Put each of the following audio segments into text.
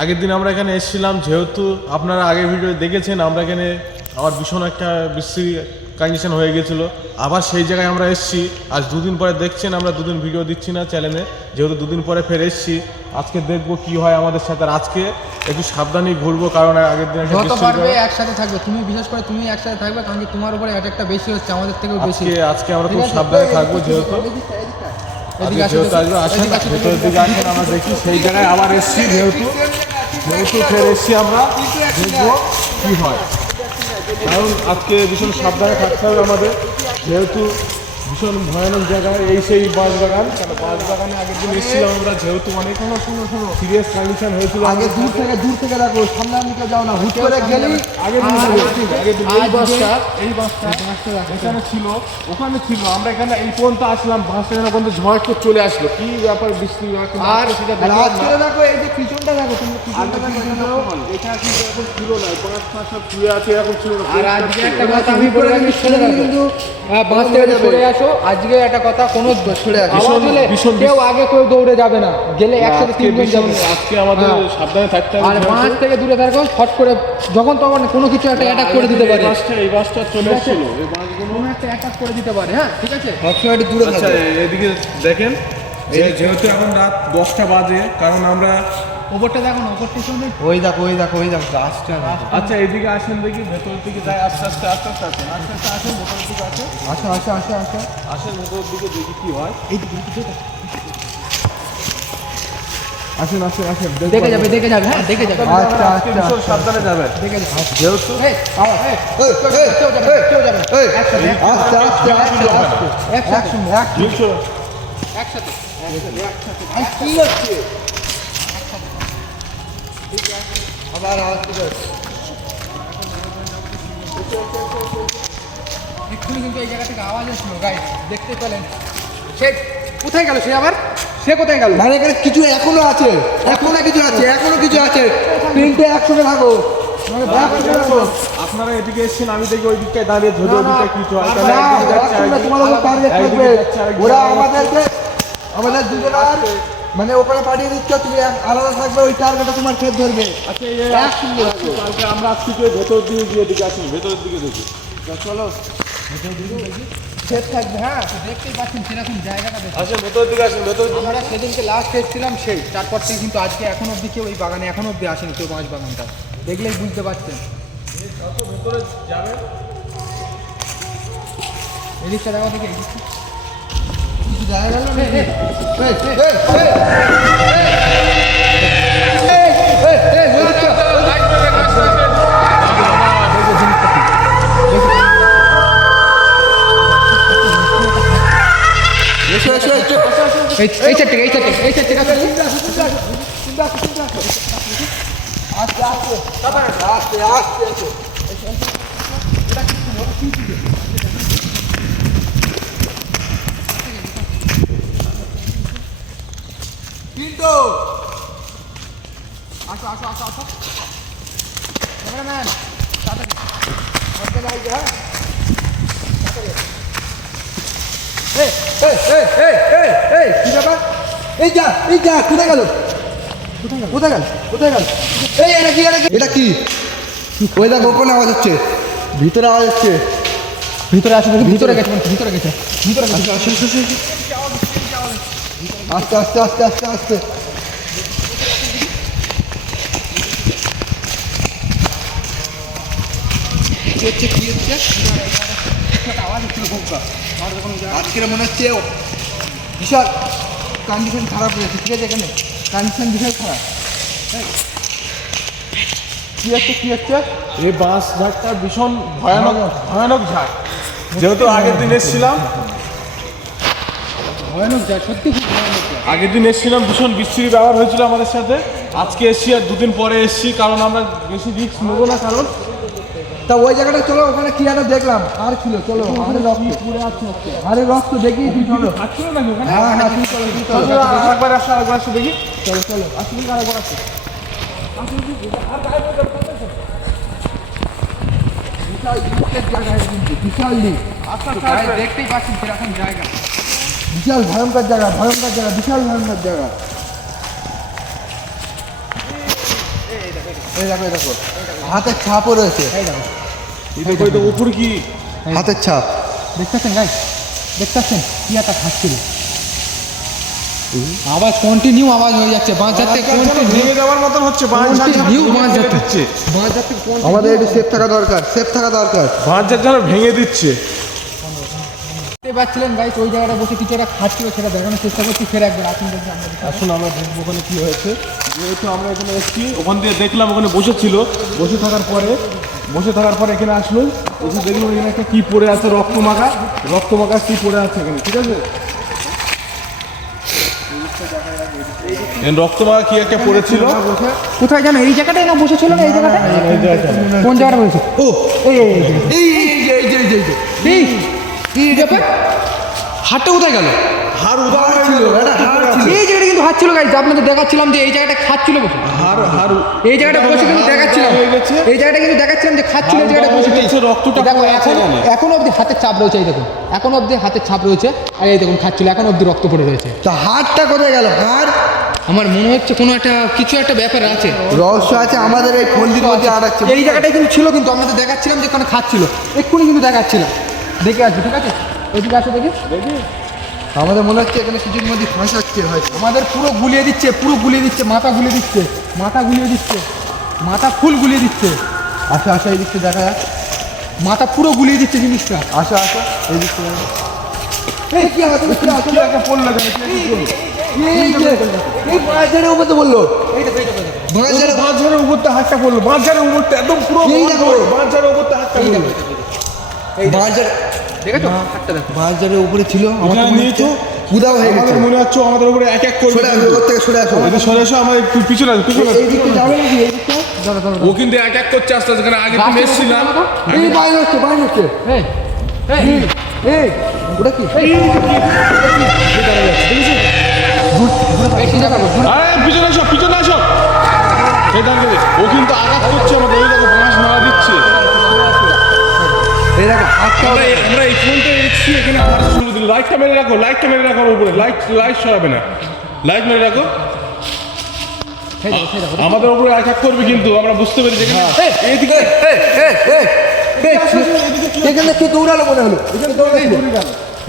আগের দিন আমরা এখানে এসেছিলাম, যেহেতু আপনারা আগের ভিডিও দেখেছেন, আমরা এখানে আমার ভীষণ একটা বিশ্রী কন্ডিশন হয়ে গেছিলো। আবার সেই জায়গায় আমরা এসেছি। আজ দুদিন পরে দেখছেন আমরা দুদিন ভিডিও দিচ্ছি না চ্যানেলে, যেহেতু দুদিন পরে ফের এসেছি। আজকে দেখবো কি হয় আমাদের সাথে। আর আজকে একটু সাবধানেই ঘুরবো, কারণ আগের দিন যত পারবে একসাথে থাকবে। তুমি বিশেষ করে তুমি একসাথে থাকবে, কারণ কি তোমার উপরে অ্যাটাকটা বেশি হচ্ছে আমাদের থেকেও বেশি। আজকে আমরা খুব সাবধানে থাকবো, যেহেতু ভেতরের দিকে আসেন, আমরা দেখি সেই জায়গায় আবার এসেছি। যেহেতু ফের এসেছি, আমরা দেখবো কি হয়। কারণ আজকে ভীষণ সাবধানে থাকতে হবে আমাদের, যেহেতু ভীষণ ভয়ানক জায়গায় এই সেই বাঁশবাগান। কারণ বাঁশবাগানে আগের দিন এসেছিলাম আমরা, যেহেতু অনেক সিরিয়াস কন্ডিশন হয়েছিল। আগে দূর থেকে দেখো, সামনে আমি কেউ যাও না, হুট করে গেলেই আগে এই বাসটা এখানে ছিল, ওখানে ছিল। আমরা এখানে এই পর্যন্ত আসলাম, বাসটা যেন পর্যন্ত ঝড় করে চলে আসলো। কি ব্যাপার বৃষ্টি আর আজকে দেখো, এই যে পিছনটা দেখো, তুমি পিছনটা দেখো, এটা কিন্তু এখন ছিল না, বাস ফাঁস সব শুয়ে আছে, এখন ছিল না। আর আজকে একটা কথা আমি বলে রাখি, কিন্তু বাস থেকে সরে আসো। আজকে একটা কথা, কোনো সরে আসো, কেউ আগে কেউ দৌড়ে যাবে না, গেলে একসাথে তিনজন যাবে। আজকে আমাদের সাবধানে থাকতে হবে। আর বাস থেকে দূরে থাকো, ফট করে যখন তখন কোনো কিছু একটা অ্যাটাক করে দিতে পারে। এই বাসটা চলে এসেছিল, এই বাসগুলো কোনো একটা অ্যাটাক করে দিতে পারে। হ্যাঁ, ঠিক আছে, সবসময় একটু দূরে আচ্ছা, থাকো। এদিকে দেখেন, যেহেতু এখন রাত 10টা বাজে, কারণ আমরা ওপরটা দেখো না, ওপরটা শুনবে। ওই দেখো গাছটা। আচ্ছা এদিকে আসেন, দেখি ভেতরের দিকে যাই। আস্তে আস্তে আসেন, ভেতরের দিকে আসেন। আসেন ভেতরের দিকে, দেখি কি হয়। আসেন। দেখে যাবে। হ্যাঁ, দেখে যাবে। আচ্ছা ভীষণ সাবধানে যাবেন, দেখে যাবে। যেহেতু কেউ যাবে একসাথে। কি হচ্ছে আবার এক্ষুনি কিন্তু এই জায়গা থেকে আওয়াজ আসলো, গাইস দেখতে পেলেন। সে কোথায় গেল? সে কোথায় গেল? মানে এখানে কিছু এখনো কিছু আছে। তিনটে একসঙ্গে থাকো, আপনারা এদিকে এসেছেন, আমি দেখি ওই দিকটায় দাঁড়িয়ে ধরে ওদিকটা কিছু হয়। ওরা আমাদের দুজনের মানে ওখানে পাঠিয়ে দিচ্ছ, তুমি আলাদা থাকবে, ওই টার্গেটটা তোমার ক্ষেত ধরবে। কালকে আমরা আজকে ভেতর দিকে গিয়ে দিকে আসি, ভেতরের দিকে দেখি। চলো ক্ষেত থাকবে। হ্যাঁ, দেখতেই পাচ্ছেন সেরকম জায়গাটা দেখুন। আসেন ভেতরের দিকে আসেন, আমরা সেদিনকে লাস্ট এসেছিলাম সেই, তারপর থেকে কিন্তু আজকে এখন অবধি কেউ এই বাগানে এখনো অবধি আসেনি, কেউ বাঁশ বাগানটা দেখলেই বুঝতে পারছেন। ভেতরে যাবেন, এদিকটা দেখা থেকে কিছু দেখা গেল না? এই চারটে কিন্তু আসো ক্যামেরাম্যান, কি ব্যাপার? এই যা কোথায় গেল? এই এটা কি? ওই দেখো, ওখানে আওয়াজ হচ্ছে, ভিতরে আওয়াজ হচ্ছে। ভিতরে আসো, ভিতরে গেছে। আস্তে। কি হচ্ছে? আজকের মনে হচ্ছে বিশাল কন্ডিশন খারাপ হয়েছে, ঠিক আছে? এখানে কন্ডিশন বিশাল খারাপ। কি হচ্ছে? এই বাঁশ ঝাড়টা ভীষণ ভয়ানক ঝাড়। যেহেতু আগের দিন এসেছিলাম, ভয়ানক যায়, সত্যি খুব ভয়ানক যায়। আগের দিন এসেছিলাম, ভীষণ বিশ্রী ব্যবহার হয়েছিল আমাদের সাথে। আজকে এসেছি, আর দুদিন পরে এসেছি, কারণ আমরা বেশি রিস্ক নেবো না। কারণ তা ওই জায়গাটা চলো, ওখানে কি একটা দেখলাম, আর ছিল, চলো। আরে রক্ত দেখি, চলো। হ্যাঁ তুমি চলো, আরেকবার আসো দেখি। চলো আরেকবার আসো। বিশাল দিক, দেখতেই পাচ্ছেন সেরকম জায়গা। বিশাল ভয়ঙ্কর জায়গা, বিশাল ভয়ঙ্কর জায়গা। এই দেখো এই দেখো হাতের ছাপও রয়েছে এই দেখো এই দেখো এই তো উপর কি হাতের ছাপ দেখতেছেন গাইস দেখতেছেন কি একটা খাচ্ছিল আওয়াজ কন্টিনিউ আওয়াজ হয়ে যাচ্ছে বাঁশ ঝাড়তে কন্টিনিউ ভেঙে যাওয়ার মতন হচ্ছে বাঁশ Continue বাঁশ ঝাড়তে। দিচ্ছে বাঁশ ঝাড়তে আমাদের একটু সেফ থাকা দরকার সেফ থাকা দরকার বাঁশ যেন ভেঙে দিচ্ছে। দেখতে পাচ্ছিলেন গাইস ওই জায়গাটা বসে কিছু একটা খাচ্ছিল সেটা দেখানোর চেষ্টা করছি ফের একবার আসুন দেখি আমরা আসুন আমরা দেখবো ওখানে কি হয়েছে। যেহেতু আমরা এখানে এসেছি ওখান দিয়ে দেখলাম ওখানে বসেছিল, বসে থাকার পরে এখানে আসলো, এসে দেখলাম এখানে একটা কি পড়ে আছে রক্ত মাখা কি পড়ে আছে এখানে, ঠিক আছে রক্ত মাখা কি একটা পড়েছিল। কোথায় জানো এই জায়গাটায় না বসেছিল না এই জায়গাটা কোন জায়গাটা বসেছে ও এই এই কি ব্যাপার হাতটা কোথায় গেল হার উদাহরণ ছিল এটা হাড় ছিল এই জায়গাটা কিন্তু হাত ছিল গাইস আপনাদের দেখাচ্ছিলাম যে এই জায়গাটা খাচ্ছিল বসে হার এই জায়গাটা বসে কিন্তু দেখাচ্ছিলাম হয়ে গেছে। এই জায়গাটা কিন্তু দেখাচ্ছিলাম যে খাচ্ছিল এই জায়গাটা বসে রক্তটা দেখো পড়ে আছে এখানে। এখনো অবধি হাতের ছাপ রয়েছে এই দেখুন এখনো অবধি হাতের ছাপ রয়েছে আর এই দেখুন খাচ্ছিল এখনো অবধি রক্ত পড়ে রয়েছে তা হাড়টা কোথায় গেল হাড় আমার মনে হচ্ছে কোনো একটা কিছু একটা ব্যাপার আছে রহস্য আছে আমাদের এই ফন্দির মধ্যে আড়াচ্ছে এই জায়গাটায় কিন্তু ছিল কিন্তু আমাদের দেখাচ্ছিলাম যে ওখানে খাচ্ছিল এক্ষুনি কিন্তু দেখাচ্ছিলাম দেখে আসবে ঠিক আছে এদিকে আসো দেখি আমাদের মনে হচ্ছে এখানে কিছুর মধ্যে ফাঁসাচ্ছে হয়তো আমাদের পুরো গুলিয়ে দিচ্ছে মাথা গুলিয়ে দিচ্ছে মাথা ফুল গুলিয়ে দিচ্ছে আসো আসো এই দিকটা দেখা যাক মাথা পুরো গুলিয়ে দিচ্ছে জিনিসটা আসো আসো এই দিকটা দেখা যাক। এই কি আছে কি আছে কি একটা পড়লো জানো, কি একটা পড়লো? এই যে এই বাজারের উপর তো বললো বাজারে বাঁশঝাড়ের উপরতে হাতটা পড়লো, বাঁশঝাড়ের উপরতে একদম পুরো এই দেখো। বাঁশঝাড়ের উপরতে হাতটা পড়লো। বাজার দেখেছো হাতটা দেখো বাজারের উপরে ছিল আমার এখানে মনে নিয়েছো? হচ্ছে উদাও হয়ে গেছে আমাদের মনে হচ্ছে আমাদের উপরে এক এক করবে সরে আসো ওর থেকে সরে আসো আমাদের সরে এসো, আমার একটু পিছনে আসো, পিছনে আসো। এই দিকটা যাবে নাকি এই দিকটা ও কিন্তু এক এক করছে আস্তে আস্তে, আগে তুমি এসেছিলাম এই বাইরে হচ্ছে এই এই এই ওটা কি বেশি জায়গা করো। আরে পিছনে আসো এই দেখো, ও কিন্তু আঘাত করছে আমাদের, এই দেখো বাঁশ মারা দিচ্ছে। এই দেখো হাতটা আমরা এই ফোনটা এসেছি এখানে হাত শুরু দিল, লাইটটা মেরে রাখো উপরে, লাইট সরাবে না, লাইট মেরে রাখো। আমাদের উপরে এক এক করবে কিন্তু আমরা বুঝতে পেরেছি এখানে। এইদিকে এখানে কে দৌড়ালো মনে হলো এখানে দৌড়াইলো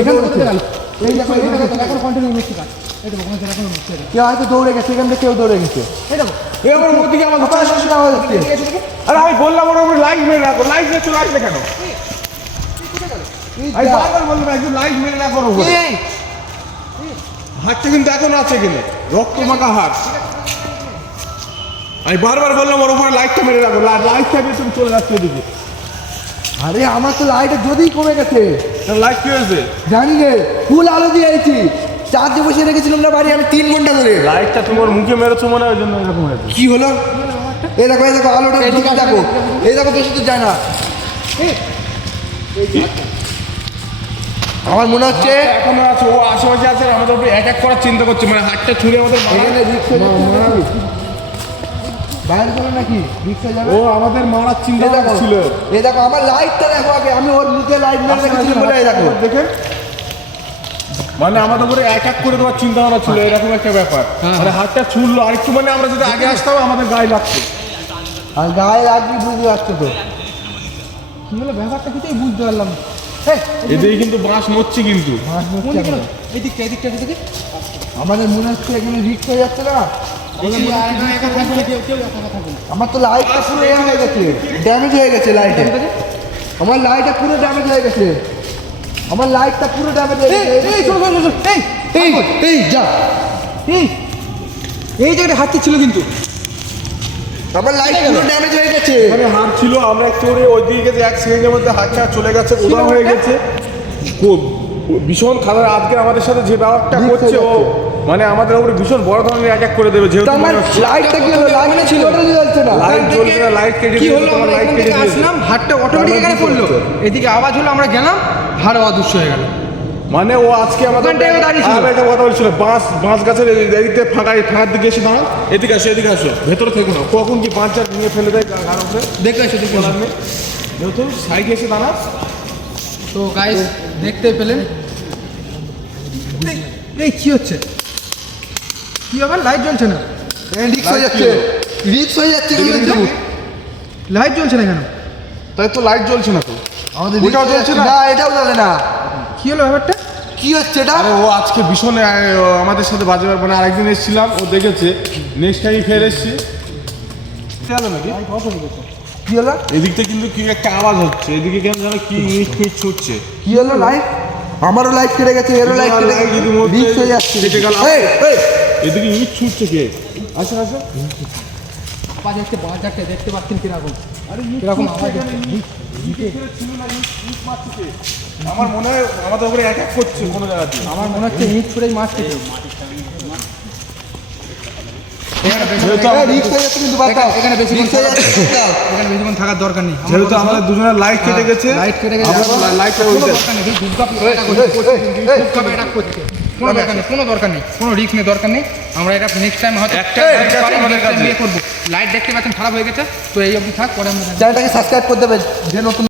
এখানে কোথায় গেল এই দেখো এই দেখো এখন কন্টিনিউ মিষ্টি কাজ এই দেখো কোনো জায়গা কোনো মিষ্টি কেউ হয়তো দৌড়ে গেছে এখান থেকে কেউ দৌড়ে গেছে এই দেখো এই আমার ওদিকে আমার আপনার শুনতে আওয়াজ হচ্ছে আরে আমি বললাম ওর উপরে লাইট মেরে রাখো, লাইট কেন? আমি বারবার বললাম একটু লাইট মেরে রাখো ওর উপরে। এই হাতটা কিন্তু এখনো আছে এখানে, রক্ত মাখা হাত। আমি বারবার বললাম ওর উপরে লাইটটা মেরে রাখো, লাইটটা দিয়ে তুমি চলে যাচ্ছে ওদিকে। আরে আমার তো লাইটের যদি কমে গেছে লাইট কি হয়েছে? জানি রে ফুল আলো দিয়ে আইছি চার্জে বসে রেখেছিলাম না বাড়ি আমি 3 ঘন্টা ধরে লাইটটা তোমার মুখে মেরেছো মনে হয়, ওই জন্য এরকম হয়েছে। কি হলো এই দেখো আলোটা ঢুকে দেখো এই দেখো বেশি তো যায় না আমার মনে হচ্ছে এখনো আছে, ও আশেপাশে আছে, আর আমাদের উপরে এক এক করার চিন্তা করছে, মানে হাতটা ছুঁড়ে আমাদের এখানে রিক্সা মারাবি বাইরে চলো নাকি রিক্সা যাবে ও আমাদের মারার চিন্তা এই দেখো করছিল। এই দেখো আমার লাইটটা দেখো আগে আমি ওর মুখে লাইট মেরে রেখেছিলাম বলে এই দেখো দেখে মানে আমাদের উপরে এক এক করে দেওয়ার চিন্তা ভাবনা ছিল, এরকম একটা ব্যাপার। মানে হাতটা ছুড়লো, আর একটু মানে আমরা যদি আগে আসতাম আমাদের গায়ে লাগতো। আর গায়ে লাগবি বুঝতে পারছো তো কি হলো ব্যাপারটা কিছুই বুঝতে পারলাম না এদিকে কিন্তু বাঁশ মরছে কিন্তু। এদিকটা আমাদের মনে হচ্ছে এখানে রিক্স হয়ে যাচ্ছে না আমার তো লাইটটা পুরো এ হয়ে গেছে ড্যামেজ হয়ে গেছে লাইটে আমার লাইটটা পুরো ড্যামেজ হয়ে গেছে আমার লাইটটা পুরো ড্যামেজ হয়ে গেছে এই যা এই জায়গাটা হাতি ছিল কিন্তু আমার লাইট পুরো ড্যামেজ হয়ে গেছে এখানে হাত ছিল, আমরা একটু করে ওই দিকে গেছে, 1 সেকেন্ডের মধ্যে হাতটা চলে গেছে, উদাও হয়ে গেছে। ভীষণ খারাপ আজকে আমাদের সাথে যে ব্যবহারটা করছে ও, মানে আমাদের উপরে ভীষণ বড় ধরনের এক এক করে দেবে। যেহেতু আমার লাইটটা কি হলো লাইট ছিল জ্বলছে না লাইট জ্বলবে না, লাইট কেটে কি দিয়েছে, হলো তোমার আমরা লাইট এখান কেটে থেকে দিয়েছে। আসলাম হাতটা অটোমেটিক এখানে পড়লো এদিকে আওয়াজ হলো আমরা গেলাম হাড় অদৃশ্য হয়ে গেল মানে ও আজকে আমাদের ওখানটায় ও দাঁড়িয়ে ছিল। আর একটা কথা বলছিল, বাঁশ গাছের এদিকে ফাঁকার দিকে এসে দাঁড়ান, এদিকে আসো ভেতরে থেকো না, কখন কি বাঁশ চার ভেঙে ফেলে দেয় গাড়ি উপরে, দেখে আসো বলার নেই। যেহেতু সাইডে এসে দাঁড়া। তো গাইস দেখতে পেলেন এই কি হচ্ছে কি আবার লাইট জ্বলছে না রিক্স হয়ে যাচ্ছে রিক্স হয়ে যাচ্ছে কিন্তু লাইট জ্বলছে না কেন? তাই তো লাইট জ্বলছে না তো। আমাদের ওটাও জ্বলছে না? না এটাও জ্বলে না। কি হলো ব্যাপারটা? কি হচ্ছে এটা? আরে ও আজকে ভীষণ আমাদের সাথে বাজে ব্যাপার। আরেকদিন এসেছিলাম, ও দেখেছে, নেক্সট টাইম ফের এসেছি। গেলো নাকি? কি হলো? এদিকটা কিন্তু কি একটা আওয়াজ হচ্ছে, এদিকে কেন যেন কি ইট ফিট ছুটছে। কি হলো লাইট? আমারও লাইট কেটে গেছে, এরও লাইট কেটে গেছে, রিক্স হয়ে যাচ্ছে। কেটে গেল। এই, এই, এদিকে ইট ছুটছে কে? আসো আসো। আওয়াজ হচ্ছে বাজারটা দেখতে পাচ্ছেন কিরকম? কিরকম আওয়াজ হচ্ছে? আমার মনে হয় আমাদের উপরে অ্যাটাক করছে কোনো জায়গাতে। আমার মনে হচ্ছে ইট ছুড়েই মাছ খেতে। রিক্স হয়ে যাচ্ছে কিন্তু বাঁচাও। এখানে বেশি রিক্স হয়ে যাচ্ছে, বাঁচাও। এখানে বেশিক্ষণ থাকার দরকার নেই। যেহেতু আমাদের দুজনের লাইট কেটে গেছে, লাইট কেটে গেছে, আমরা লাইটটা কোনো ওইটা দরকার নেই। অ্যাটাক করছে, কোনো দরকার নেই, কোনো দরকার নেই, কোনো রিস্ক নেই, দরকার নেই। আমরা এটা নেক্সট টাইম হয়তো একটা লাইট আছে আমাদের কাছে। বিয়ে করবো। লাইট দেখতে পাচ্ছেন খারাপ হয়ে গেছে, তো এই অবধি থাক, পরে আমরা চ্যানেলটাকে সাবস্ক্রাইব করে দেবেন যে নতুন